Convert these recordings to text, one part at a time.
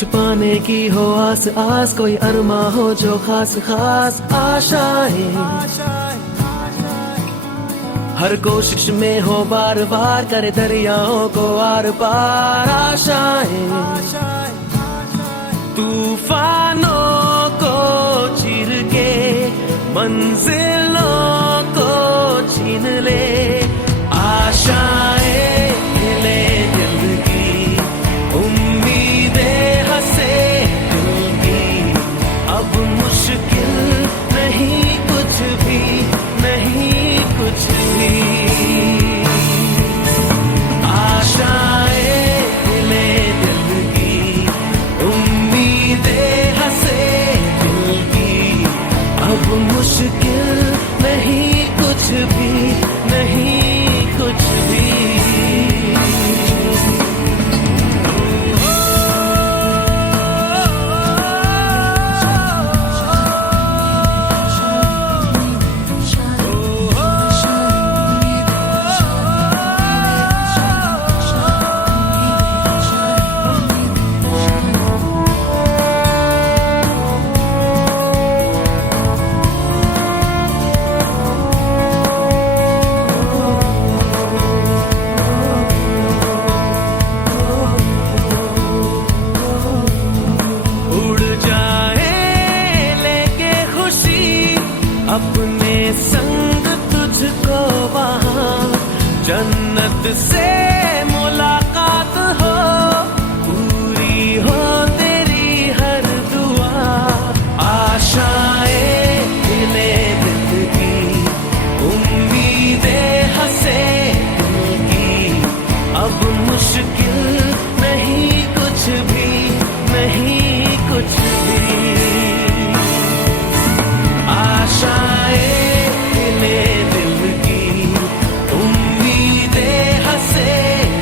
कुछ पाने की हो आस आस, कोई अरमा हो जो खास खास आशाएं, हर कोशिश में हो बार बार करे दरियाओं को आर पार आशाएं, तूफानों को चीर के मंजिलों को छीन ले आशाएं, ले दिल की उम्मीदें हंसे दिल की, अब मुश्किल नहीं कुछ भी, नहीं कुछ भी, आशाएं ले दिल की उम्मीदें हंसे दिल की, अब मुश्किल नहीं कुछ भी, नहीं कुछ भी। अपने संग तुझको वहाँ जन्नत से मुलाकात हो, पूरी हो तेरी हर दुआ, आशाएं ले दिल की उम्मीदें हंसे दिल की, अब मुश्किल नहीं कुछ भी, नहीं कुछ भी, आशाएं ले दिल की उम्मीदें हंसे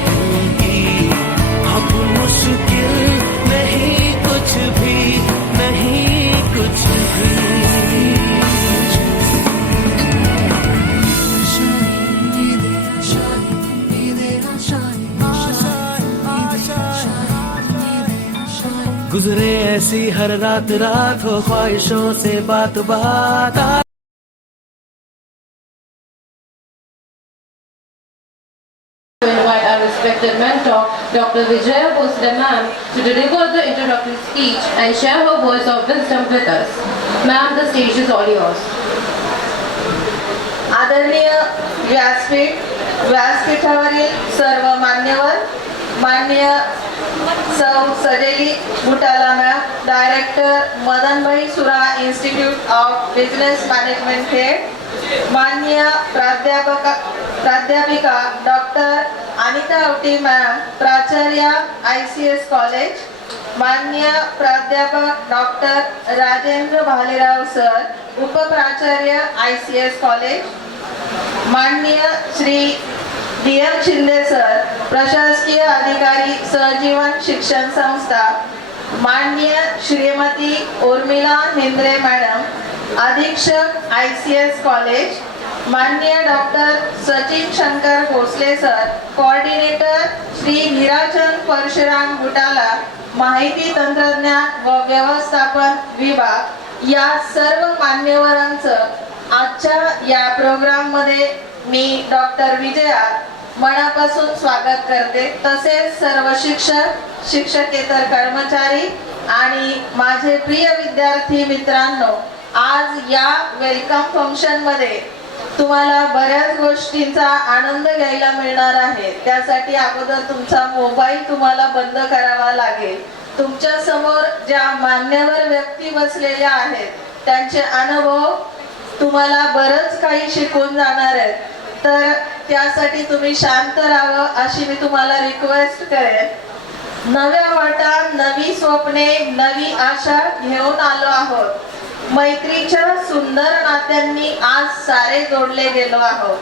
दिल की, अब मुश्किल नहीं कुछ भी, नहीं कुछ भी। गुजरे ऐसी हर रात रात हो ख्वाहिशों से बात बात, invite our respected mentor, Dr. Vijaya Bhosle ma'am, to deliver the introductory speech and share her words of wisdom with us. Ma'am, the stage is all yours. आदरणीय व्यासपीठावरील सर्व मान्यवर, माननीय सौ सजेली Butala ma'am, director Madanbhai Sura institute of business management head, माननीय प्राध्यापिका doctor Anita Awati ma'am, प्राचार्य ICS college, माननीय प्राध्यापक डॉक्टर राजेंद्र भालेराव सर, उपप्राचार्य ICS कॉलेज, माननीय श्री DM शिंदे सर, प्रशासकीय अधिकारी सहजीवन शिक्षण संस्था, माननीय श्रीमती उर्मिला हिंद्रे मॅडम, अधीक्षक ICS कॉलेज, माननीय doctor Sachin Shankar Bhosale sir, coordinator Shri Nirachand Parshuram Butala, माहिती तंत्रज्ञान व व्यवस्थापन विभाग, या सर्व मान्यवरांचं आजच्या या प्रोग्राम मध्ये मी डॉक्टर विजया मनापासून स्वागत करते। तसेच सर्व शिक्षक, शिक्षकेतर कर्मचारी आणि माझे प्रिय विद्यार्थी मित्रांनो, आज या वेलकम फंक्शन मध्ये तुम्हाला बऱ्याच गोष्टींचा आनंद घ्यायला मिळणार आहे। त्यासाठी अगोदर तुमचा मोबाईल तुम्हाला बंद करावा लागेल। तुमच्या समोर ज्या मान्यवर व्यक्ती बसलेल्या आहेत त्यांचे अनुभव तुम्हाला बरंच काही शिकून जाणार आहेत, तर त्यासाठी तुम्ही शांत राहावं अशी मी तुम्हाला रिक्वेस्ट करेन। नव्या वाटा, नवी स्वप्ने, नवी आशा घेऊन आलो आहोत। मैत्रीच्या सुंदर नात्यांनी आज सारे जोडले गेलो आहोत।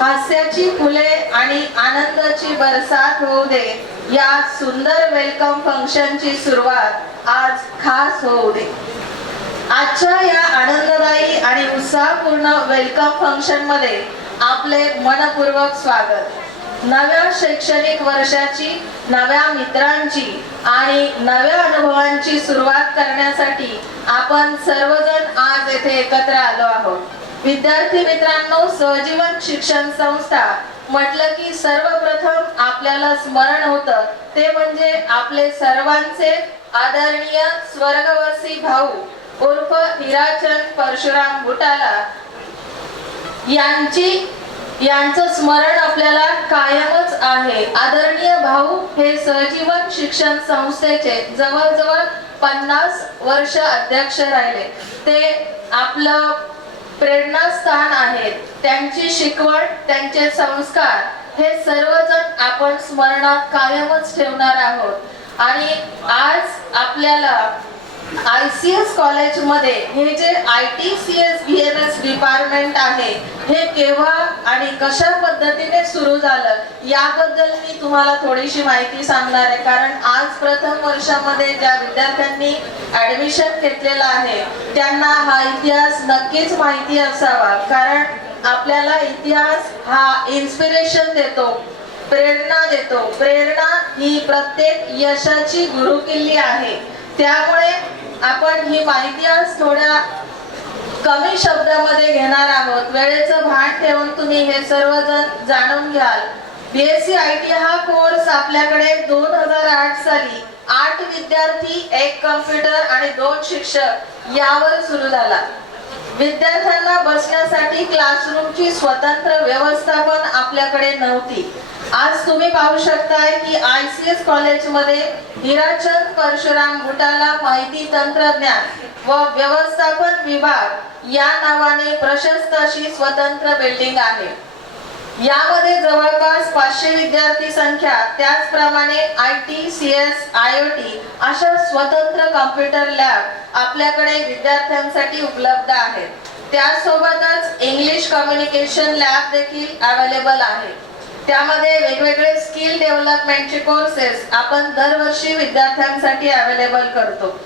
हास्याची फुले आणि आनंदाची बरसात होऊ दे, या सुंदर वेलकम फंक्शनची सुरुवात आज खास होऊ दे। आजच्या या आनंददायी आणि उत्साहपूर्ण वेलकम फंक्शन मध्ये आपले मनपूर्वक स्वागत। नव्या शैक्षणिक वर्षाची, नव्या मित्रांची आणि नव्या अनुभवांची सुरुवात करण्यासाठी आपण सर्वजण आज येथे एकत्र आलो आहोत. विद्यार्थी मित्रांनो, सहजीवन शिक्षण संस्था म्हटलं की सर्वप्रथम आपल्याला स्मरण होतं ते म्हणजे आपले सर्वांचे आदरणीय स्वर्गवासी भाऊ उर्फ हिराचंद परशुराम बुटाला यांचं स्मरण आपल्याला कायमच आहे. आदरणीय भाऊ हे सहजीवन शिक्षण संस्थेचे जवळजवळ 50 वर्ष अध्यक्ष राहिले. ते आपलं प्रेरणास्थान आहेत. त्यांची शिकवण, त्यांचे संस्कार हे सर्वजण आपण स्मरणात कायमच ठेवणार आहोत. आणि आज आपल्याला ICS कॉलेजमध्ये हे जे ITCS VMS डिपार्टमेंट आहे हे केव्हा आणि कशा पद्धतीने सुरू झालं याबद्दल मी तुम्हाला थोडीशी माहिती सांगणार आहे. कारण आज प्रथम वर्षामध्ये ज्या विद्यार्थ्यांनी ऍडमिशन घेतलेलं आहे त्यांना हा इतिहास नक्कीच माहिती असावा. कारण आपल्याला इतिहास हा इन्स्पिरेशन देतो, प्रेरणा देतो. प्रेरणा ही प्रत्येक यशाची गुरुकिल्ली आहे. त्यामुळे आपण ही माहिती आज थोड्या कमी शब्दामध्ये घेणार आहोत. वेळेचं भान ठेवून तुम्ही हे सर्वजण जाणून घ्याल. BSc IT हा कोर्स आपल्याकडे 2008 साली 8 विद्यार्थी, 1 कम्प्युटर आणि 2 शिक्षक यावर सुरू झाला. विद्यार्थ्यांना बसण्यासाठी क्लासरूमची स्वतंत्र व्यवस्था पण आपल्याकडे नव्हती. आज तुम्ही पाहू शकताय की ICS कॉलेजमध्ये हिराचंद परशुराम बुटाला माहिती तंत्रज्ञान व व्यवस्थापन विभाग या नावाने प्रशस्त अशी स्वतंत्र बिल्डिंग आहे. यामध्ये जवळपास 500 विद्यार्थी संख्या, त्याचप्रमाणे IT, CS, IoT अशा स्वतंत्र कॉम्प्युटर लॅब आपल्याकडे विद्यार्थ्यांसाठी उपलब्ध आहेत. त्यासोबतच इंग्लिश कम्युनिकेशन लॅब देखील अवेलेबल आहे. त्यामध्ये वेगवेगळे स्किल डेव्हलपमेंटचे कोर्सेस आपण दरवर्षी विद्यार्थ्यांसाठी अवेलेबल करतो.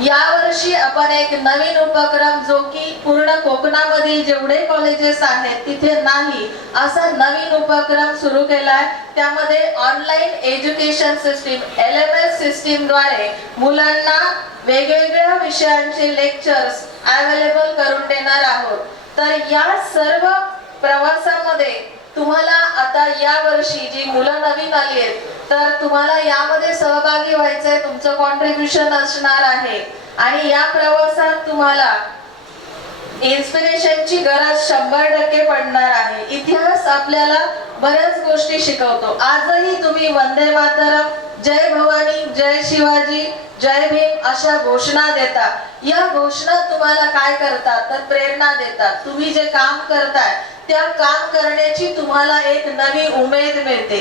यावर्षी आपण एक नवीन उपक्रम, जो की पूर्ण कोकणामध्ये जेवढे कॉलेजेस आहेत तिथे नाही असा नवीन उपक्रम सुरू केलाय. त्यामध्ये online education system LMS system द्वारे मुलांना वेगवेगळ्या विषयांचे लेक्चर्स अवेलेबल करून देणार आहोत. तर या सर्व प्रवासामध्ये तुम्हाला आता या वर्षी जी मुलं नवीन आली आहेत तर तुम्हाला यामध्ये सहभागी व्हायचंय, तुमचं कॉन्ट्रीब्युशन असणार आहे. आणि या प्रवासात तुम्हाला इन्स्पिरेशनची गरज 100% पडणार आहे. इतिहास आपल्याला बऱ्याच गोष्टी शिकवतो. आजही तुम्ही वंदे मातरम, जय भवानी, जय शिवाजी, जय भीम अशा घोषणा देता. या घोषणा तुम्हाला काय करतात तर प्रेरणा देतात. तुम्ही जे काम करताय त्या काम करण्याची तुम्हाला एक नवी उमेद मिळते.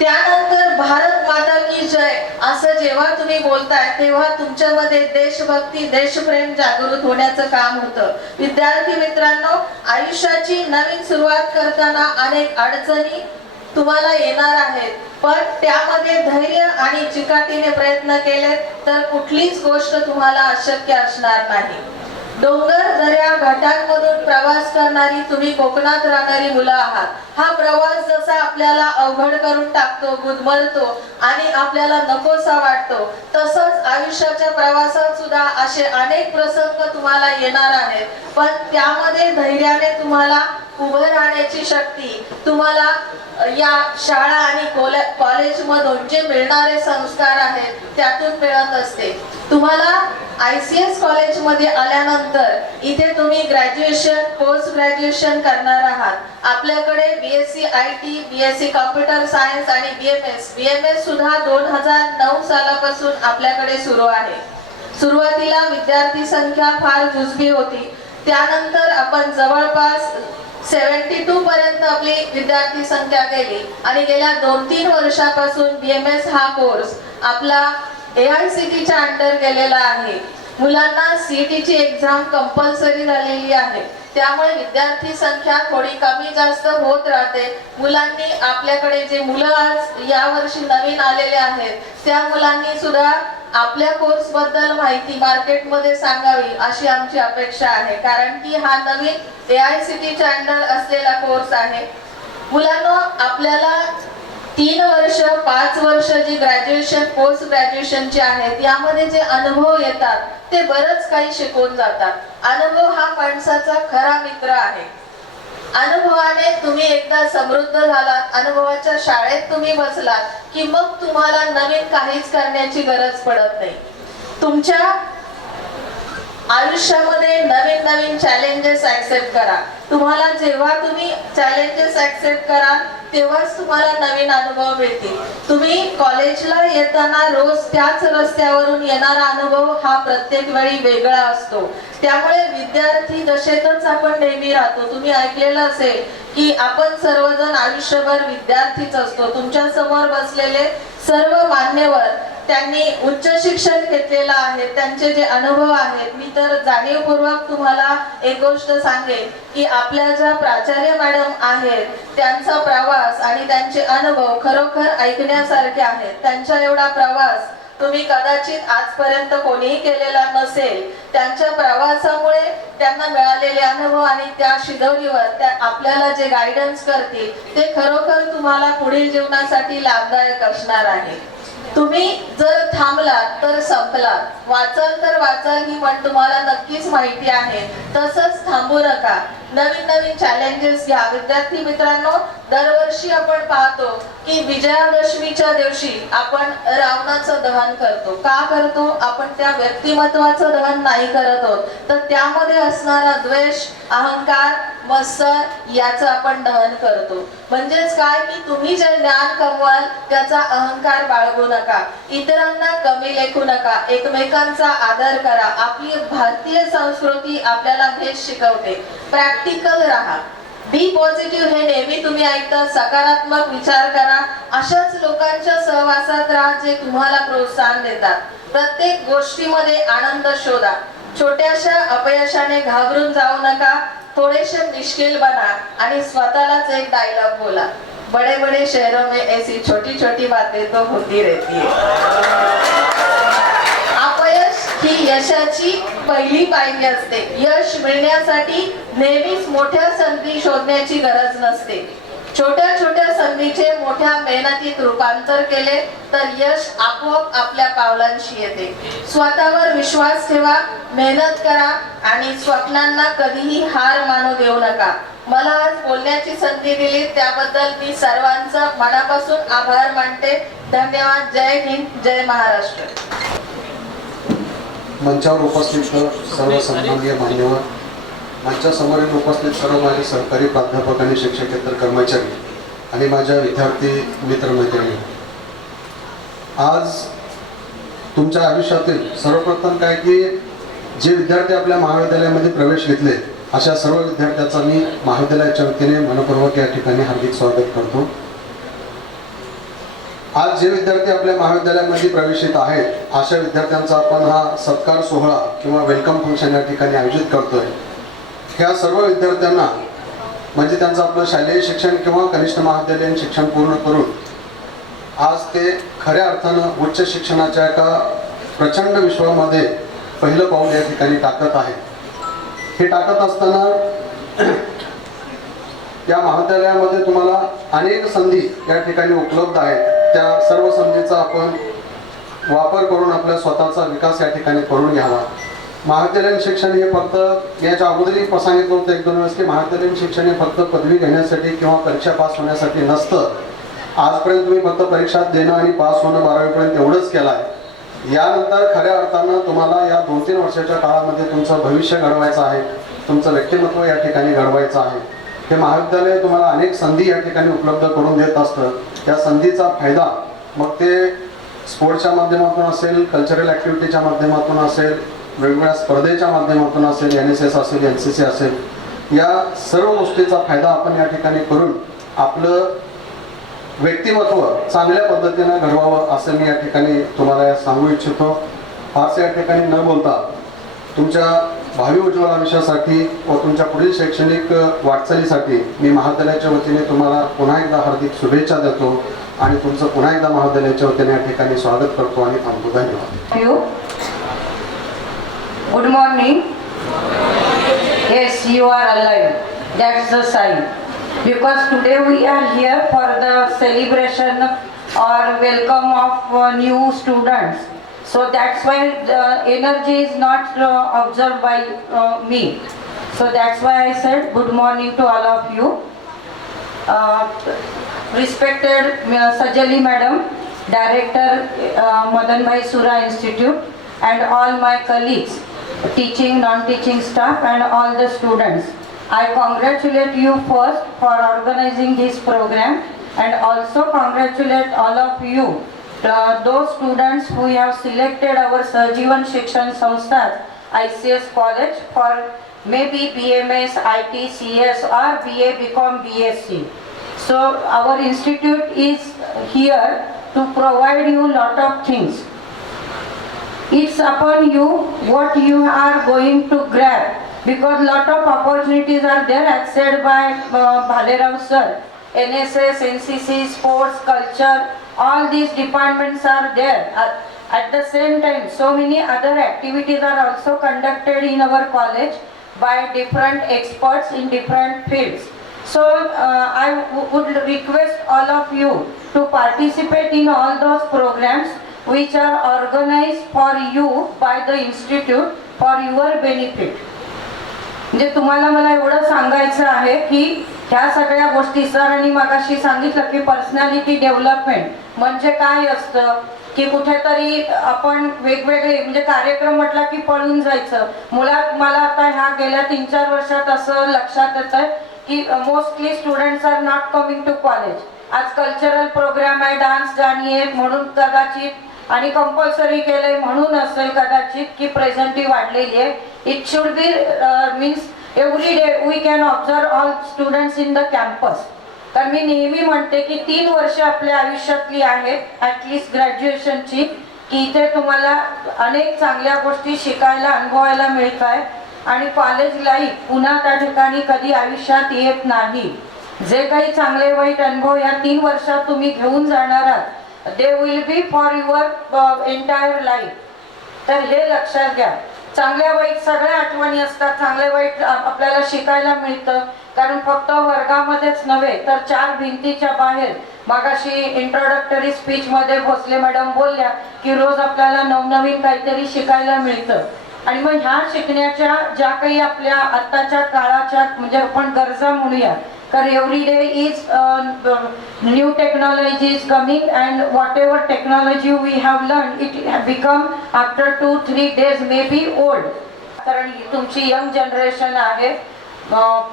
त्यानंतर भारत माता की जय असं जेव्हा तुम्ही बोलताय तेव्हा तुमच्यामध्ये देशभक्ती, देशप्रेम जागृत होण्याचं काम होतं. विद्यार्थी मित्रांनो, आयुष्याची नवीन सुरुवात करताना अनेक अडचणी तुम्हाला येणार आहेत, पण त्यामध्ये धैर्य आणि चिकाटीने प्रयत्न केले तर कुठलीच गोष्ट तुम्हाला अशक्य असणार नाही. डोंगर, दऱ्या, घाटांमधून प्रवास करणारी तुम्ही कोकणात राहणारी मुलं आहात. हा प्रवास जसा आपल्याला अवघड करून टाकतो, गुदमरतो आणि आपल्याला नकोसा वाटतो, तसंच आयुष्याच्या प्रवासात सुद्धा असे अनेक प्रसंग तुम्हाला येणार आहेत. पण त्यामध्ये धैर्याने तुम्हाला उभं राहण्याची शक्ती तुम्हाला या शाळा आणि कॉलेजमधून जे मिळणारे संस्कार आहेत त्यातून मिळत असते. तुम्हाला ICS कॉलेजमध्ये आल्यानंतर इथे तुम्ही ग्रॅज्युएशन, पोस्ट ग्रॅज्युएशन करणार आहात. आपल्याकडे BSc IT, BSc computer science आणि BMS सुद्धा 2009 सालापासून आपल्याकडे सुरू आहे. सुरुवातीला विद्यार्थी संख्या फार जुजबी होती. त्यानंतर आपण जवळपास 72 पर्यंत आपली विद्यार्थी संख्या गेली आणि गेल्या 2-3 वर्षापासून BMS हा कोर्स आपला AICTE च्या अंडर गेलेला आहे. मुलांना CET ची एक्झाम कंपल्सरी झालेली आहे. त्यामुळे विद्यार्थी संख्या थोडी कमी जास्त होत राहते. मुलांनी आपल्याकडे जे मुलं आज या वर्षी नवीन आलेले आहेत त्या मुलांनी सुद्धा आपल्या कोर्स बद्दल माहिती मार्केटमध्ये सांगावी अशी आमची अपेक्षा आहे. कारण की हा नवीन AICTE च्या अंडर असलेला कोर्स आहे. मुलांना आपल्याला 3 वर्ष 5 वर्ष जी ग्रॅज्युएशन पोस्ट ग्रॅज्युएशनचे आहेत यामध्ये जे अनुभव येतात ते बरंच काही शिकवून जातात. अनुभव हा माणसाचा खरा मित्र आहे. अनुभवाने तुम्ही एकदा समृद्ध झालात, अनुभवाच्या शाळेत तुम्ही बसलात की मग तुम्हाला नवीन काहीच करण्याची गरज पडत नाही. तुमच्या आयुष्यामध्ये नवीन नवीन चॅलेंजेस ऍक्सेप्ट करा. तुम्हाला जेव्हा तुम्ही चॅलेंजेस ऍक्सेप्ट कराल तेव्हाच तुम्हाला नवीन अनुभव मिळतील. तुम्ही कॉलेजला येताना रोज त्याच रस्त्यावरून येणारा अनुभव हा प्रत्येक वेळी वेगळा असतो. त्यामुळे विद्यार्थी दशेतच आपण नेहमी राहतो. तुम्ही ऐकलेलं असेल की आपण सर्वजण आयुष्यभर विद्यार्थीच असतो. तुमच्या समोर बसलेले सर्व मान्यवर त्यांनी उच्च शिक्षण घेतलेलं आहे, त्यांचे जे अनुभव आहेत, मी तर जाणीवपूर्वक तुम्हाला एक गोष्ट सांगेन की आपल्या ज्या प्राचार्य मॅडम आहेत त्यांचा प्रवास आणि त्यांचे अनुभव खरोखर ऐकण्यासारखे आहेत. त्यांच्या एवढा प्रवास तुम्ही कदाचित आजपर्यंत कोणीही केलेला नसेल. त्यांच्या प्रवासामुळे त्यांना मिळालेले अनुभव आणि त्या शिदोरीवर त्या आपल्याला जे गायडन्स करतील ते खरोखर तुम्हाला पुढील जीवनासाठी लाभदायक असणार आहे. तुम्ही जर थांबलात तर संपलात. वाचाल तर वाचाल ही म्हण तुम्हाला नक्कीच माहिती आहे. तसंच थांबू नका. नवीन नवीन चॅलेंजेस घ्या. विद्यार्थी मित्रांनो, दरवर्षी आपण पाहतो की विजयादशमीच्या दिवशी आपण रावणाचं दहन करतो. का करतो? आपण त्या व्यक्तिमत्वाचं दहन नाही करत आहोत, तर त्यामध्ये असणारा द्वेष, अहंकार, मत्सर याचं आपण दहन करतो. म्हणजेच काय की तुम्ही जे ज्ञान कमवाल त्याचा अहंकार बाळगू नका, इतरांना कमी लेखू नका, एकमेकांचा आदर करा. आपली भारतीय संस्कृती आपल्याला हेच शिकवते. प्रॅक्टिकल राहा. बी पॉझिटिव्ह हे नेहमी तुम्ही ऐकता. सकारात्मक विचार करा. अशाच लोकांच्या सहवासात राहा जे तुम्हाला प्रोत्साहन देतात. प्रत्येक गोष्टीमध्ये आनंद शोधा. छोट्याशा अपयशाने घाबरून जाऊ नका. थोडेसे मिश्किल बना आणि स्वतःलाच एक डायलॉग बोला, बड़े बड़े शहरों में ऐसी छोटी छोटी बातें तो होती रहती है. अपयश ही यशाची पहिली पायरी असते. यश मिळण्यासाठी नेहमीच मोठ्या संधी शोधण्याची गरज नसते. छोट्या छोट्या संधीचे मोठ्या मेहनतीत रूपांतर केले तर यश आपोआप आपल्या पावलांशी येते. स्वतःवर विश्वास ठेवा, मेहनत करा आणि स्वप्नांना कधीही हार मानू देऊ नका. मला आज बोलण्याची संधी दिली त्याबद्दल मी सर्वांचा मनापासून आभार मानते. धन्यवाद. जय हिंद, जय महाराष्ट्र. मंचावर उपस्थित सर्व सन्माननीय मान्यवर, मंचासमोरील उपस्थित सर्व माझे सहकारी प्राध्यापक आणि शिक्षकेतर कर्मचारी आणि माझ्या विद्यार्थी मित्रमैत्रिणी, आज तुमच्या आयुष्यातील सर्वप्रथम काय की जे विद्यार्थी आपल्या महाविद्यालयामध्ये प्रवेश घेतले अशा सर्व विद्यार्थ्यांचा मी महाविद्यालयाच्या वतीने मनपूर्वक या ठिकाणी हार्दिक स्वागत करतो. आज जे विद्यार्थी आपल्या महाविद्यालयामध्ये प्रवेशित आहेत अशा विद्यार्थ्यांचा आपण हा सत्कार सोहळा किंवा वेलकम फंक्शन या ठिकाणी आयोजित करतोय. ह्या सर्व विद्यार्थ्यांना म्हणजे त्यांचं आपलं शालेय शिक्षण किंवा कनिष्ठ महाविद्यालयीन शिक्षण पूर्ण करून आज ते खऱ्या अर्थानं उच्च शिक्षणाच्या एका प्रचंड विश्वामध्ये पहिलं पाऊल या ठिकाणी टाकत आहे. हे टाकत असताना या महाविद्यालयामध्ये तुम्हाला अनेक संधी या ठिकाणी उपलब्ध आहेत. त्या सर्व संधीचा आपण वापर करून आपल्या स्वतःचा विकास या ठिकाणी करून घ्यावा. महाविद्यालयीन शिक्षण हे फक्त याच्या अगोदरही सांगितलं होतं 1-2 वेळेस की महाविद्यालयीन शिक्षण हे फक्त पदवी घेण्यासाठी किंवा परीक्षा पास होण्यासाठी नसतं. आजपर्यंत तुम्ही फक्त परीक्षा देणं आणि पास होणं 12वीपर्यंत एवढंच केलं आहे. यानंतर खऱ्या अर्थानं तुम्हाला या 2-3 वर्षाच्या काळामध्ये तुमचं भविष्य घडवायचं आहे, तुमचं व्यक्तिमत्व या ठिकाणी घडवायचं आहे. हे महाविद्यालय तुम्हाला अनेक संधी या ठिकाणी उपलब्ध करून देत असतं. त्या संधीचा फायदा मग ते स्पोर्ट्सच्या माध्यमातून असेल, कल्चरल ॲक्टिव्हिटीच्या माध्यमातून असेल, वेगवेगळ्या स्पर्धेच्या माध्यमातून असेल, NSS असेल, NCC असेल, या सर्व गोष्टीचा फायदा आपण या ठिकाणी करून आपलं व्यक्तिमत्व चांगल्या पद्धतीने घडवावं असं मी या ठिकाणी तुम्हाला सांगू इच्छितो. फारसे या ठिकाणी न बोलता तुमच्या भावी उज्ज्वल आयुष्यासाठी व तुमच्या पुढील शैक्षणिक वाटचालीसाठी मी महाविद्यालयाच्या वतीने तुम्हाला पुन्हा एकदा हार्दिक शुभेच्छा देतो आणि तुमचं पुन्हा एकदा महाविद्यालयाच्या वतीने या ठिकाणी स्वागत करतो आणि थांबतो. धन्यवाद. Good morning. Yes, you are alive. That's the sign. because today we are here for the celebration or welcome of new students. So that's why the energy is not observed by me. So that's why I said good morning to all of you. Respected Sajali Madam, Director Madan Bhai Sura Institute, and all my colleagues, teaching, non-teaching staff and all the students. I congratulate you first for organizing this program, and also congratulate all of you, those students who have selected our Sajivan Shikshan Samstha ICS College for maybe BMS, IT, CS or BA, BCom, BSc. So our institute is here to provide you lot of things. It's upon you what you are going to grab, because lot of opportunities are there, as said by Bhalerao sir. NSS, NCC, sports, culture, all these departments are there. At the same time, so many other activities are also conducted in our college by different experts in different fields. So I would request all of you to participate in all those programs which are organized for you by the institute for your benefit. म्हणजे तुम्हाला मला एवढं सांगायचं आहे की ह्या सगळ्या गोष्टी सरांनी मगाशी सांगितलं की पर्सनॅलिटी डेव्हलपमेंट म्हणजे काय असतं, की कुठेतरी आपण वेगवेगळे म्हणजे कार्यक्रम म्हटला की पळून जायचं. मुळात मला आता ह्या गेल्या 3-4 वर्षात असं लक्षात येतं की mostly students are not coming to college. आज कल्चरल प्रोग्राम आहे, डान्स गाणी आहे म्हणून कदाचित आणि कंपल्सरी केलंय म्हणून असेल कदाचित की प्रेझेंटी वाढलेली आहे. It should be means every day we can observe all students in the campus. तर मी नेहमी म्हणते की 3 वर्ष आपल्या आयुष्यातली आहेत ॲटलिस्ट ग्रॅज्युएशनची, की इथे तुम्हाला अनेक चांगल्या गोष्टी शिकायला अनुभवायला मिळत आहे आणि कॉलेज लाईफ पुन्हा त्या ठिकाणी कधी आयुष्यात येत नाही. जे काही चांगले वाईट अनुभव या 3 वर्षात तुम्ही घेऊन जाणार आहात, they will be for your entire life. तर हे लक्षात घ्या. चांगल्या वाईट सगळ्या आठवणी असतात, चांगल्या वाईट आपल्याला शिकायला मिळतं, कारण फक्त वर्गामध्येच नव्हे तर 4 भिंतीच्या बाहेर. मागाशी इंट्रोडक्टरी स्पीच मध्ये भोसले मॅडम बोलल्या की रोज आपल्याला नवनवीन काहीतरी शिकायला मिळतं. आणि मग ह्या शिकण्याच्या ज्या काही आपल्या आत्ताच्या काळाच्या म्हणजे आपण गरजा म्हणूया, तर every day is new technology is coming and whatever technology we have learn it become after 2-3 days may be old. कारण तुमची यंग जनरेशन आहे.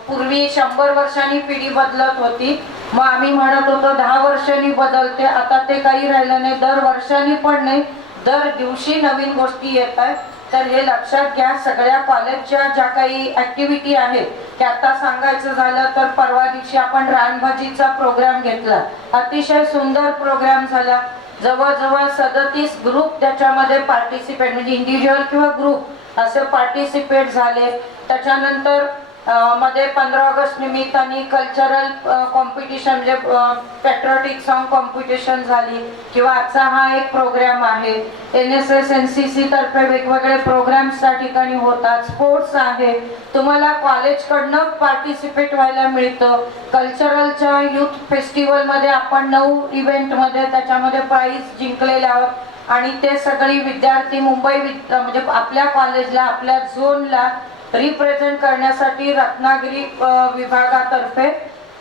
पूर्वी 100 वर्षांनी पिढी बदलत होती, मग आम्ही म्हणत होतो 10 वर्षांनी बदलते. आता ते काही राहिलं नाही, दर वर्षांनी पण नाही, दर दिवशी नवीन गोष्टी येत आहेत. तर हे लक्षात घ्या. सगळ्या कॉलेजच्या ज्या काही ॲक्टिव्हिटी आहेत त्या आता सांगायचं झालं तर परवा दिवशी आपण रानभाजीचा प्रोग्राम घेतला, अतिशय सुंदर प्रोग्राम झाला. जवळजवळ 37 ग्रुप त्याच्यामध्ये पार्टिसिपेट म्हणजे इंडिव्हिज्युअल किंवा ग्रुप असे पार्टिसिपेट झाले. त्याच्यानंतर मध्ये 15 ऑगस्ट निमित्ताने कल्चरल कॉम्पिटिशन म्हणजे पॅट्रियोटिक सॉन्ग कॉम्पिटिशन झाली, किंवा आजचा हा एक प्रोग्राम आहे. NSS NCC तर्फे वेगवेगळे प्रोग्राम्स त्या ठिकाणी होतात. स्पोर्ट्स आहे, तुम्हाला कॉलेजकडनं पार्टिसिपेट व्हायला मिळतं. कल्चरलच्या युथ फेस्टिवलमध्ये आपण 9 इव्हेंटमध्ये त्याच्यामध्ये प्राईज जिंकलेले आहोत आणि ते सगळी विद्यार्थी मुंबई म्हणजे आपल्या कॉलेजला आपल्या झोनला रिप्रेझेंट करण्यासाठी रत्नागिरी विभागातर्फे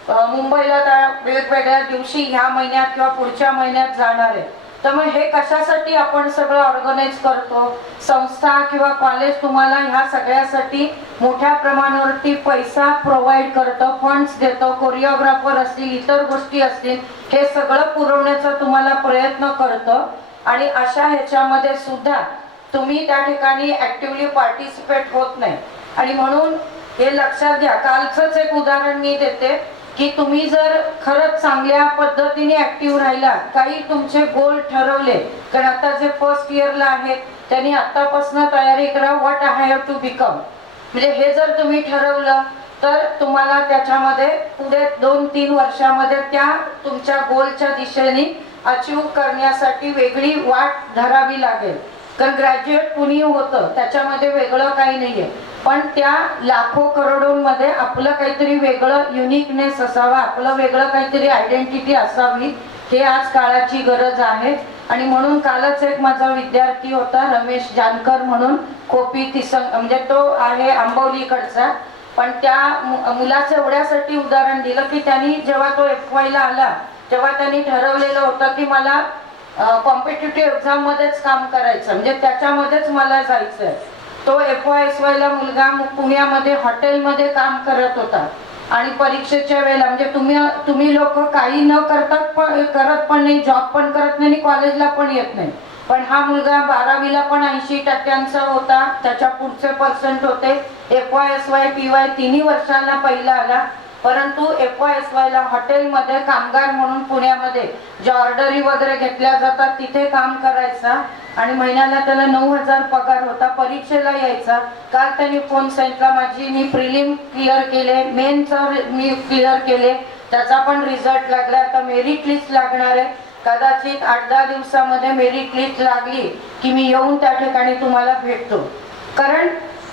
मुंबईला त्या वेगवेगळ्या दिवशी ह्या महिन्यात किंवा पुढच्या महिन्यात जाणार आहे. तर मग हे कशासाठी आपण सगळं ऑर्गनाईज करतो? संस्था किंवा कॉलेज तुम्हाला ह्या सगळ्यासाठी मोठ्या प्रमाणावरती पैसा प्रोव्हाइड करतं, फंड्स देतो, कोरिओग्राफर असतील, इतर गोष्टी असतील, हे सगळं पुरवण्याचा तुम्हाला प्रयत्न करतं. आणि अशा ह्याच्यामध्ये सुद्धा तुम्ही त्या ठिकाणी ऍक्टिव्हली पार्टिसिपेट होत नाही. आणि म्हणून हे लक्षात घ्या. कालचंच एक उदाहरण मी देते की तुम्ही जर खरंच चांगल्या पद्धतीने ऍक्टिव्ह राहिला, काही तुमचे गोल ठरवले, कारण आता जे फर्स्ट इयरला आहेत त्यांनी आतापासून तयारी करा what I have to become. म्हणजे हे जर तुम्ही ठरवलं तर तुम्हाला त्याच्यामध्ये पुढे 2-3 वर्षामध्ये त्या तुमच्या गोलच्या दिशेने अचीव करण्यासाठी वेगळी वाट धरावी लागेल. कारण ग्रॅज्युएट कुणी होतं त्याच्यामध्ये वेगळं काही नाही आहे, पण त्या लाखो करोडोंमध्ये आपलं काहीतरी वेगळं युनिकनेस असावा, आपलं वेगळं काहीतरी आयडेंटिटी असावी, हे आज काळाची गरज आहे. आणि म्हणून कालच एक माझा विद्यार्थी होता रमेश जानकर म्हणून, कोपी तिसंग म्हणजे तो आहे आंबवलीकडचा, पण त्या मुलाचं एवढ्यासाठी उदाहरण दिलं की त्यांनी जेव्हा तो FY ला आला तेव्हा त्यांनी ठरवलेलं होतं की मला कॉम्पिटिटिव्ह एक्झाममध्येच काम करायचं, म्हणजे त्याच्यामध्येच मला जायचं आहे. तो FY ला मुलगा पुण्यामध्ये हॉटेलमध्ये काम करत होता आणि परीक्षेच्या वेळेला म्हणजे तुम्ही लोक काही न करत पण नाही, जॉब पण करत नाही आणि कॉलेजला पण येत नाही, पण हा मुलगा 12वीला पण 80% होता, त्याच्या पुढचे पर्सेंट होते. FY PY तिन्ही वर्षांना पहिला आला, परंतु FY ला हॉटेलमध्ये कामगार म्हणून पुण्यामध्ये ज्या ऑर्डरी वगैरे घेतल्या जातात तिथे काम करायचा आणि महिन्याला त्याला 9,000 पगार होता. परीक्षेला यायचा. काल त्यांनी फोन सांगितला मी प्रिलिम क्लिअर केले, मेनचं मी क्लिअर केले, त्याचा पण रिझल्ट लागला, आता मेरिट लिस्ट लागणार आहे. कदाचित 8-10 दिवसामध्ये मेरिट लिस्ट लागली की मी येऊन त्या ठिकाणी तुम्हाला भेटतो. कारण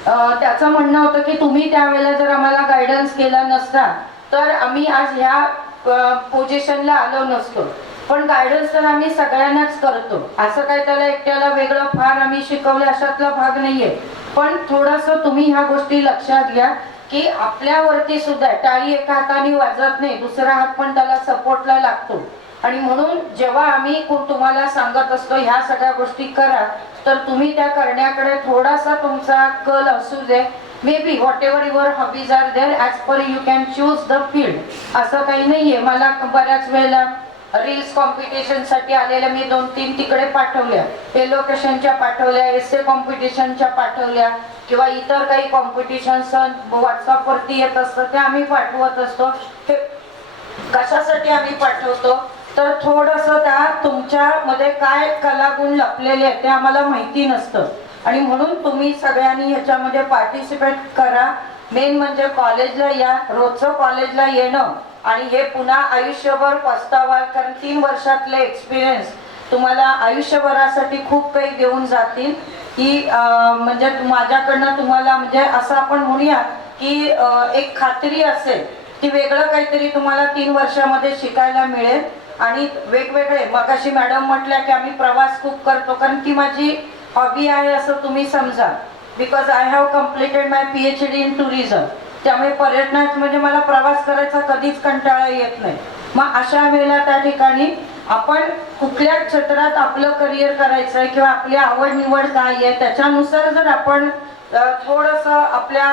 त्याचं म्हणणं होतं की तुम्ही त्यावेळेला जर आम्हाला गायडन्स केला नसता तर आम्ही आज ह्या पोझिशनला आलो नसतो. पण गायडन्स तर आम्ही सगळ्यांनाच करतो, असं काय त्याला एकट्याला वेगळं फार आम्ही शिकवलं अशातला भाग नाहीये. पण थोडंसं तुम्ही ह्या गोष्टी लक्षात घ्या की आपल्यावरती सुद्धा टाळी एका हाताने वाजत नाही, दुसरा हात पण त्याला सपोर्टला लागतो. आणि म्हणून जेव्हा आम्ही तुम्हाला सांगत असतो ह्या सगळ्या गोष्टी करा, तर तुम्ही त्या करण्याकडे थोडासा तुमचा कल असू दे. Maybe whatever your hobbies are there as per you can choose the field, असं काही नाहीये. मला बऱ्याच वेळेला रील्स कॉम्पिटिशनसाठी आलेल्या मी 2-3 तिकडे पाठवल्या, एलोकेशनच्या पाठवल्या, एसे कॉम्पिटिशनच्या पाठवल्या किंवा इतर काही कॉम्पिटिशन्स व्हॉट्सअपवरती येत असतं ते आम्ही पाठवत असतो. हे कशासाठी आम्ही पाठवतो तर थोडंसं त्या तुमच्यामध्ये काय कलागुण लपलेले आहेत ते आम्हाला माहिती नसतं आणि म्हणून तुम्ही सगळ्यांनी ह्याच्यामध्ये पार्टिसिपेट करा. मेन म्हणजे कॉलेजला या, रोजचं कॉलेजला येणं आणि हे पुन्हा आयुष्यभर पस्तावाल, कारण 3 वर्षातले एक्सपिरियन्स तुम्हाला आयुष्यभरासाठी खूप काही देऊन जातील. की म्हणजे माझ्याकडनं तुम्हाला म्हणजे असं आपण म्हणूया की एक खात्री असेल की वेगळं काहीतरी तुम्हाला 3 वर्षामध्ये शिकायला मिळेल. आणि वेगवेगळे मगाशी मॅडम म्हटल्या की आम्ही प्रवास खूप करतो, कारण ती माझी हॉबी आहे असं तुम्ही समजा. Because I have completed my PhD in tourism, त्यामुळे पर्यटनात म्हणजे मला प्रवास करायचा कधीच कंटाळा येत नाही. मग अशा वेळेला त्या ठिकाणी आपण कुठल्या क्षेत्रात आपलं करिअर करायचं आहे किंवा आपली आवड निवड काय आहे त्याच्यानुसार जर आपण थोडंसं आपल्या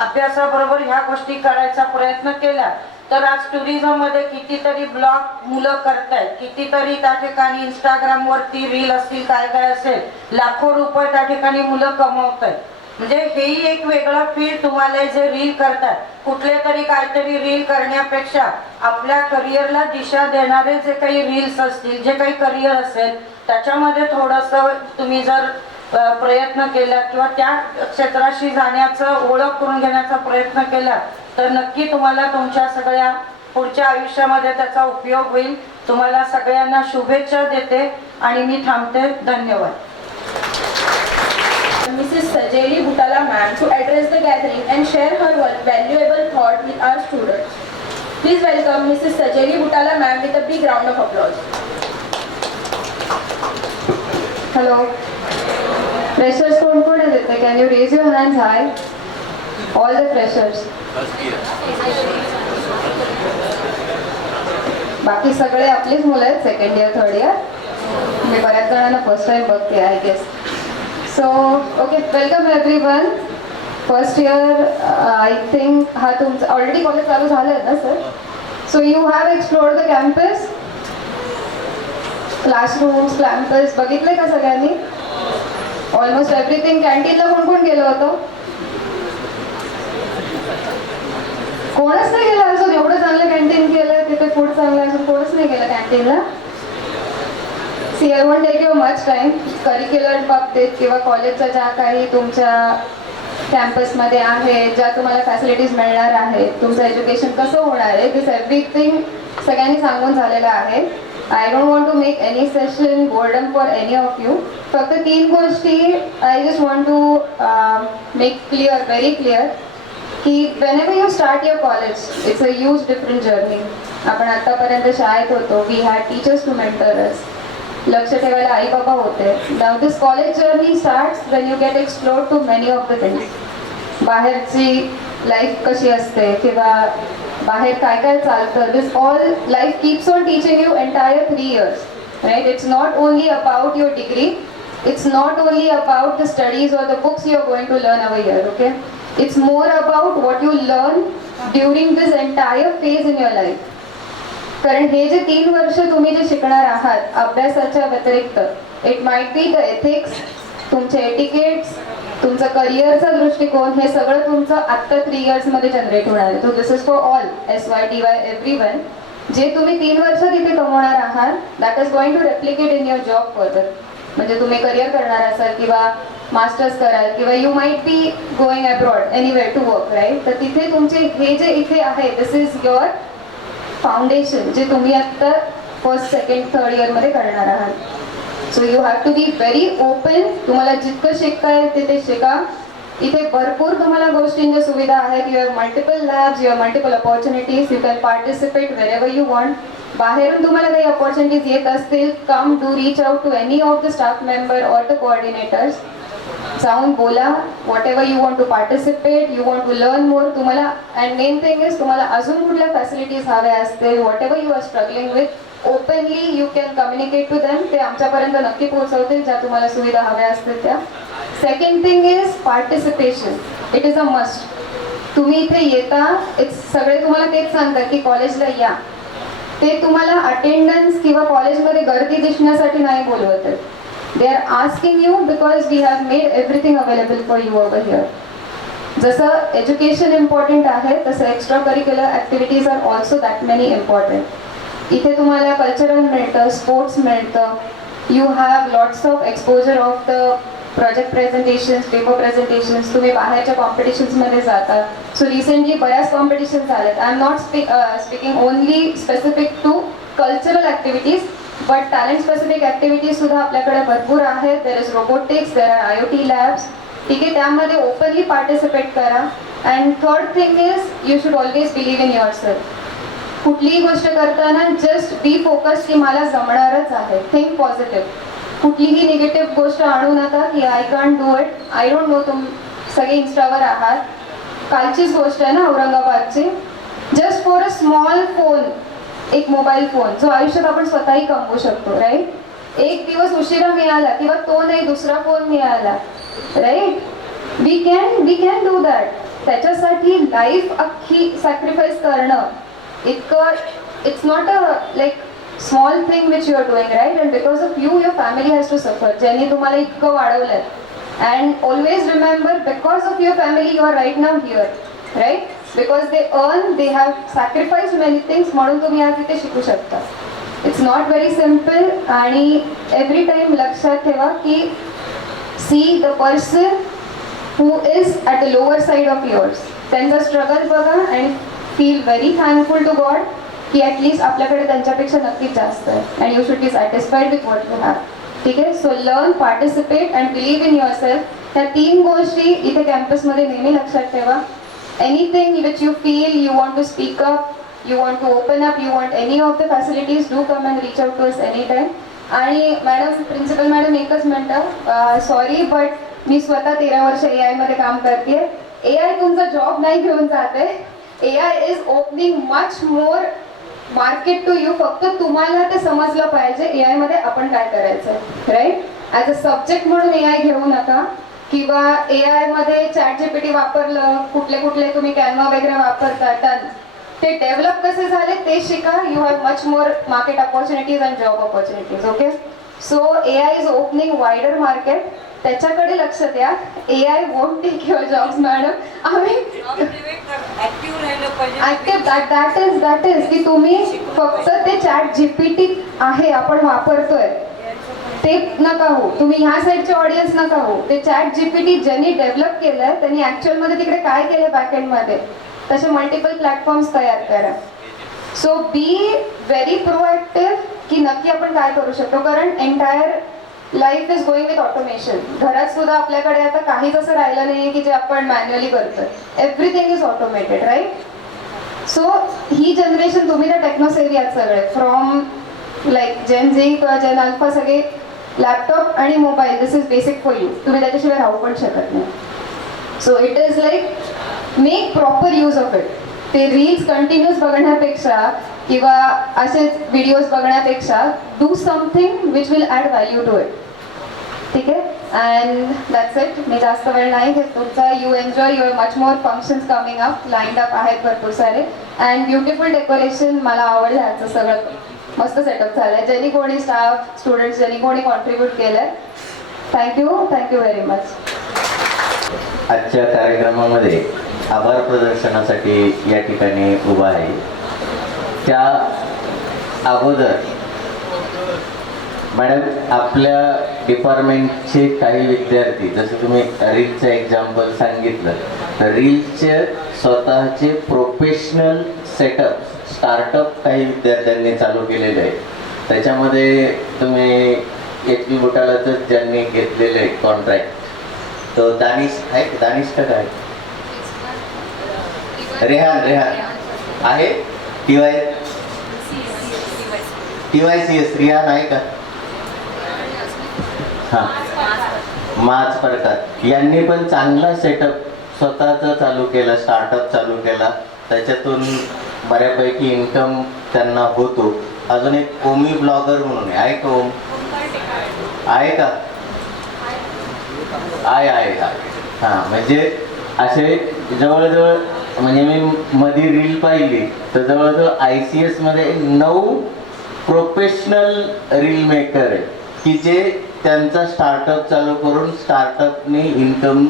अभ्यासाबरोबर ह्या गोष्टी करायचा प्रयत्न केला तर आज टुरिझममध्ये कितीतरी ब्लॉग मुलं करतायत, कितीतरी त्या ठिकाणी इंस्टाग्रामवरती रील असतील काय काय असेल, लाखो रुपये त्या ठिकाणी मुलं कमवत आहेत. म्हणजे हेही एक वेगळं फील्ड तुम्हाला जे रील करतात, कुठले तरी काहीतरी रील करण्यापेक्षा आपल्या करिअरला दिशा देणारे जे काही रील्स असतील, जे काही करिअर असेल त्याच्यामध्ये थोडंसं तुम्ही जर प्रयत्न केला किंवा त्या क्षेत्राशी जाण्याचं ओळख करून घेण्याचा प्रयत्न केला तर नक्की तुम्हाला तुमच्या सगळ्या पुढच्या आयुष्यामध्ये त्याचा उपयोग होईल. तुम्हाला सगळ्यांना शुभेच्छा देते आणि मी थांबते. धन्यवाद. Mrs. Sajeli Butala ma'am to address the gathering and share her valuable thought with our students. Please welcome Mrs. Sajeli Butala ma'am with a big round of applause. Hello. Freshers कोण आहे तिथे? Can you raise your hands high? All the freshers. बाकी सगळे आपलीच मुलं आहेत, 2nd year 3rd year. मी बऱ्याच जणांना फर्स्ट टाइम बघते I guess. So okay, welcome everyone. First year I think हा तुमचं ऑलरेडी कॉलेज चालू झालं आहे ना sir? So you have explored the campus, classrooms, campus बघितले का सगळ्यांनी? Almost everything. कॅन्टीनला कोण कोण गेलं होतं? कोणच नाही गेलं अजून. एवढं चांगलं कॅन्टीन केलं, तिथे फूड चांगलं अजून कोणच नाही गेलं कॅन्टीनला. See I won't take you much time. Curricular बाबतीत किंवा कॉलेजच्या ज्या काही तुमच्या कॅम्पसमध्ये आहे, ज्या तुम्हाला फॅसिलिटीज मिळणार आहेत, तुमचं एज्युकेशन कसं होणार आहे, दिस एव्हरीथिंग सगळ्यांनी सांगून झालेलं आहे. I don't want to make any session boredom for any of you. फक्त 3 गोष्टी I just want to make clear, very clear, की whenever you start your college, it's a huge different journey. आपण आतापर्यंत शाळेत होतो, we had teachers to mentor us. लक्ष ठेवायला आई बाबा होते. Now this college journey starts when you get explored to many of the things. बाहेरची लाईफ कशी असते किंवा बाहेर काय काय चालतं, this all life keeps on teaching you entire 3 years, right? It's not only about your degree, it's not only about the studies or the books you are going to learn over here, okay? It's more about what you learn during this entire phase in your life. कारण हे जे 3 वर्ष तुम्ही जे शिकणार आहात अभ्यासाच्या व्यतिरिक्त, it might be the ethics, तुमचे एटिकेट्स, तुमचं करिअरचा दृष्टिकोन, हे सगळं तुमचं आत्ता 3 years मध्ये जनरेट होणार आहे. So this is for all, SY, TY, everyone. जे तुम्ही 3 वर्ष तिथे कमवणार आहात, that is going to replicate in your job further. म्हणजे तुम्ही करिअर करणार असाल किंवा मास्टर्स कराल किंवा you might be going abroad anywhere to work, right? तर तिथे तुमचे हे जे इथे आहे, दिस इज युअर फाउंडेशन, जे तुम्ही आत्ता 1st, 2nd, 3rd year मध्ये करणार आहात. So you have to be very open. तुम्हाला जितकं शिकता येईल ते शिका. इथे भरपूर तुम्हाला गोष्टींच्या सुविधा आहेत. You have multiple labs, you have multiple opportunities, you can participate wherever you want. बाहेरून तुम्हाला काही अपॉर्च्युनिटीज येत असतील, come to reach out to any of the staff member or the coordinators. जाऊन बोला, whatever you want to participate, you want to learn more. तुम्हाला and main thing is तुम्हाला अजून कुठल्या फॅसिलिटीज हव्या असतील, whatever you are struggling with, openly you can communicate to them. ते आमच्यापर्यंत नक्की पोहोचवतील ज्या तुम्हाला सुविधा हव्या असतील त्या. Second thing is participation. It is a must. तुम्ही इथे येता, सगळे तुम्हाला तेच सांगतात की कॉलेजला या. ते तुम्हाला अटेंडन्स किंवा कॉलेजमध्ये गर्दी दिसण्यासाठी नाही बोलवत आहेत. They are asking you because we have made everything available for you over here. जसं एज्युकेशन इम्पॉर्टंट आहे तसं extra curricular activities are also that many important. इथे तुम्हाला कल्चरल मिळतं, स्पोर्ट्स मिळतं. You have lots of exposure of the project presentations, paper presentations. तुम्ही बाहेरच्या कॉम्पिटिशन्समध्ये जाता. सो रिसेंटली बऱ्याच कॉम्पिटिशन्स आल्यात. I am not speaking only specific to cultural activities, but talent specific activities सुद्धा आपल्याकडे भरपूर आहेत. There is robotics, there are IoT labs. ठीक आहे, त्यामध्ये ओपनली पार्टिसिपेट करा. And third thing is you should always believe in your self. कुठलीही गोष्ट करताना जस्ट बी फोकस की मला जमणारच आहे. Think positive. कुठलीही निगेटिव्ह गोष्ट आणू नका की I can't do it. I don't know, सगळे इन्स्टावर आहात. कालचीच गोष्ट आहे ना औरंगाबादची. Just for a small phone, एक मोबाईल फोन जो आयुष्यात आपण स्वतःही कमवू शकतो, राईट? एक दिवस उशिरा मिळाला किंवा तो नाही दुसरा फोन मिळाला, right? We can do that. त्याच्यासाठी लाईफ अख्खी सॅक्रिफाईस करणं इतकं, it's not a like small thing which you are doing, right? And because of you your family has to suffer. ज्यांनी तुम्हाला इतकं वाढवलं. And always remember, because of your family you are right now here, right? Because they earn, they have sacrifice many things, म्हणून तुम्ही आज इथे शिकू शकता. It's not very simple. आणि एव्हरी टाईम लक्षात ठेवा की see the person who is at the lower side of yours. त्यांचा स्ट्रगल बघा and feel very thankful to God की ॲटलिस्ट आपल्याकडे त्यांच्यापेक्षा नक्कीच जास्त आहे. And you should be satisfied with what you have. ठीक आहे? So learn, participate and believe in yourself. ह्या 3 गोष्टी इथे कॅम्पसमध्ये नेहमी लक्षात ठेवा. Anything which you feel you want to speak up, you want to open up, you want any of the facilities, do come and reach out to us anytime. आणि madam, principal madam, एकच मिनटं, sorry but मी स्वतः 13 वर्ष AI मध्ये काम करते. AI तुमचा job नाही घेऊन जाते. AI is opening much more market to you. फक्त तुम्हाला ते समजलं पाहिजे AI मध्ये आपण काय करायचं, राईट? ॲज अ सब्जेक्ट म्हणून AI घेऊ नका. किंवा AI मध्ये ChatGPT वापरलं, कुठले तुम्ही कॅनवा वगैरे वापरता, डन. ते डेव्हलप कसे झाले ते शिका. You have much more market opportunities and job opportunities. Okay? So AI is opening wider market. त्याच्याकडे लक्ष द्या. AI won't take your jobs madam. आम्ही ऍक्टिव्ह दॅट इज की तुम्ही फक्त ते ChatGPT आहे आपण वापरतोय ते नका हो. तुम्ही ह्या साईडचे ऑडियन्स नका हो. ते ChatGPT ज्यांनी डेव्हलप केलंय त्यांनी ऍक्च्युअल मध्ये तिकडे काय केलं बॅकएंड मध्ये, तसे मल्टिपल प्लॅटफॉर्म्स तयार करा. सो बी व्हेरी प्रोएक्टिव्ह की नक्की आपण काय करू शकतो, कारण entire life is going with automation. घरात सुद्धा आपल्याकडे आता काहीच असं राहिलं नाही की जे आपण मॅन्युअली करतोय. Everything is automated, right? So ही जनरेशन, तुम्ही तर टेक्नोसेव्ही आहात सगळे, फ्रॉम लाईक जेन झी किंवा जेन अल्फा, सगळे लॅपटॉप आणि mobile, this is basic for you. तुम्ही त्याच्याशिवाय राहू पण शकत नाही. So it is like make proper use of it. ते रील्स कंटिन्यूस बघण्यापेक्षा किंवा असेच व्हिडिओज बघण्यापेक्षा do something which will add value to it. ठीक आहे? And that's it. मी जास्त वेळ नाही घेत तुमचा. You enjoy your much more functions coming up, lined up आहेत भरपूर सारे. अँड ब्युटिफुल डेकोरेशन, मला आवडलं ह्याचं सगळं. मस्त सेटअप झालं आहे. ज्यांनी कोणी स्टाफ, स्टुडंट्स, ज्यांनी कोणी कॉन्ट्रीब्यूट केलं आहे, थँक्यू व्हेरी मच. आजच्या कार्यक्रमामध्ये आभार प्रदर्शनासाठी या ठिकाणी उभा आहे. त्या अगोदर मॅडम, आपल्या डिपार्टमेंटचे काही विद्यार्थी, जसं तुम्ही रीलचं एक्झाम्पल सांगितलं, तर रीलचे स्वतःचे प्रोफेशनल सेटअप, स्टार्टअप काही विद्यार्थ्यांनी चालू केलेले आहे. त्याच्यामध्ये तुम्ही HP बुटालाच ज्यांनी घेतलेले आहे कॉन्ट्रॅक्ट, तो दानिश का काय, रेहान आहे, TYCS रिहान आहे का? हां, माच प्रकार यांनी पण चांगला सेटअप स्वतःचा चालू केला, स्टार्टअप चालू केला. त्याच्यातून बऱ्यापैकी इन्कम त्यांना होतो. अजून एक ओमी ब्लॉगर म्हणून आहे का? ओम आहे का? आहे. हां, म्हणजे असे जवळजवळ, म्हणजे मी मध्ये रील पाहिली तर जवळजवळ ICS मध्ये 9 प्रोफेशनल रील मेकर आहे की जे त्यांचा स्टार्टअप चालू करून स्टार्टअपने इन्कम,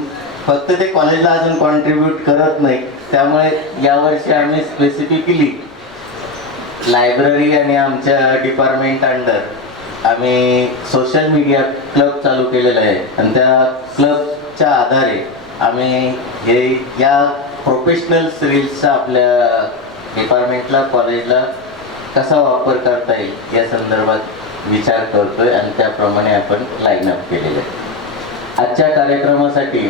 फक्त ते कॉलेजला अजून कॉन्ट्रीब्यूट करत नाही. त्यामुळे यावर्षी आम्ही स्पेसिफिकली लायब्ररी आणि आमच्या डिपार्टमेंट अंडर आम्ही सोशल मीडिया क्लब चालू केलेला आहे. आणि त्या क्लबच्या आधारे आम्ही हे या प्रोफेशनल रील्सचा आपल्या डिपार्टमेंटला, कॉलेजला कसा वापर करता येईल या संदर्भात विचार करतोय आणि त्याप्रमाणे आपण लाईन अप केलेलं आहे. आजच्या कार्यक्रमासाठी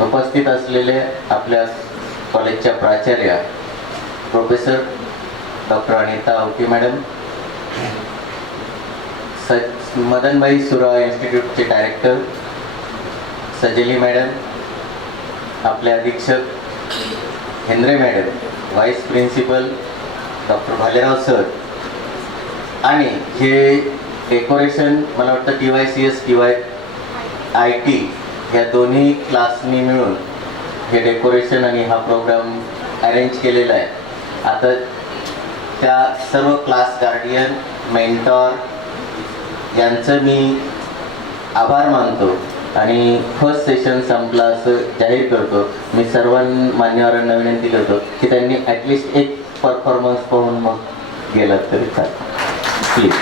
उपस्थित असलेले आपल्या कॉलेजच्या प्राचार्या professor doctor Anita Awati madam, Madanbhai Sura इन्स्टिट्यूटचे डायरेक्टर सजेली मॅडम, आपले अधीक्षक Hendre madam, vice principal doctor Bhalerao sir, आणि हे डेकोरेशन मला वाटतं TYCS, TYIT या दोन्ही क्लासनी मिळून हे डेकोरेशन आणि हा प्रोग्राम अरेंज केलेला आहे. आता त्या सर्व क्लास गार्डियन, मेंटॉर यांचं मी आभार मानतो आणि फर्स्ट सेशन संपला असं जाहीर करतो. मी सर्व मान्यवरांना विनंती करतो की त्यांनी ॲटलिस्ट एक परफॉर्मन्स पाहून मग गेलं तरी चालेल, प्लीज.